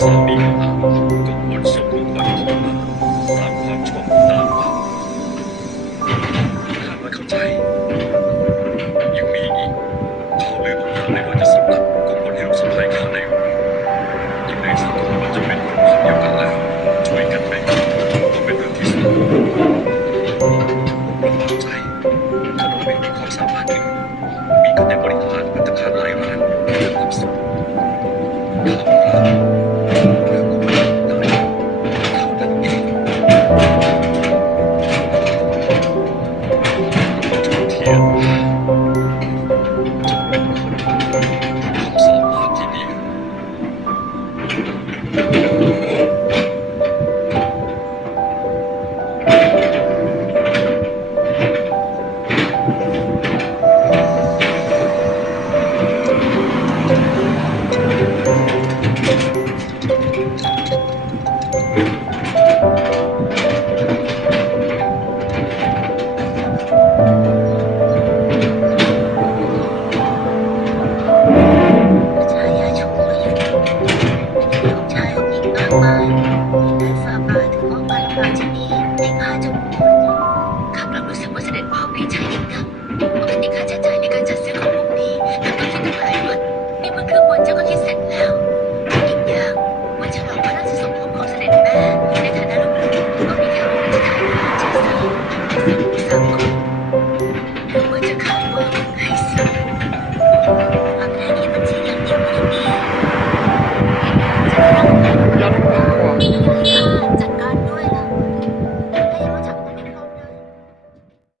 อข้าเป็นพ่อสามีของนางก็ควรส่งของขวัญของนาตามความชอบของนางบ้างข้าไม่เข้าใจ ยังมีอีกข่าวลือบางอย่างในราชสำนักก็ควรให้ลูกสะใภ้ข้าได้รู้ยังไงสักคนมันจะเป็นคนเดียวกันแล้วช่วยกันไหมต้องเป็นเรื่องที่สนุกลำบากใจถ้าเราไม่มีความสามารถอื่นมีก็แต่บริหาราคาร ข้ากลับรู้สึกว่าเสด็จพ่อพี่ชายยิ่งนักปกติค่าใช้จ่ายในการจัดซื้อของพวกนี้ท่านก็คิดตั้งหลายวันนี่เมื่อครึ่งบนเจ้าก็คิดเสร็จแล้ว อีกอย่างวันฉลอกพระราชสมภพของเสด็จแม่ในฐานะลูกหลานก็มีแค่องค์รัชทายาทเจ้าสาวแต่เสียงสามคน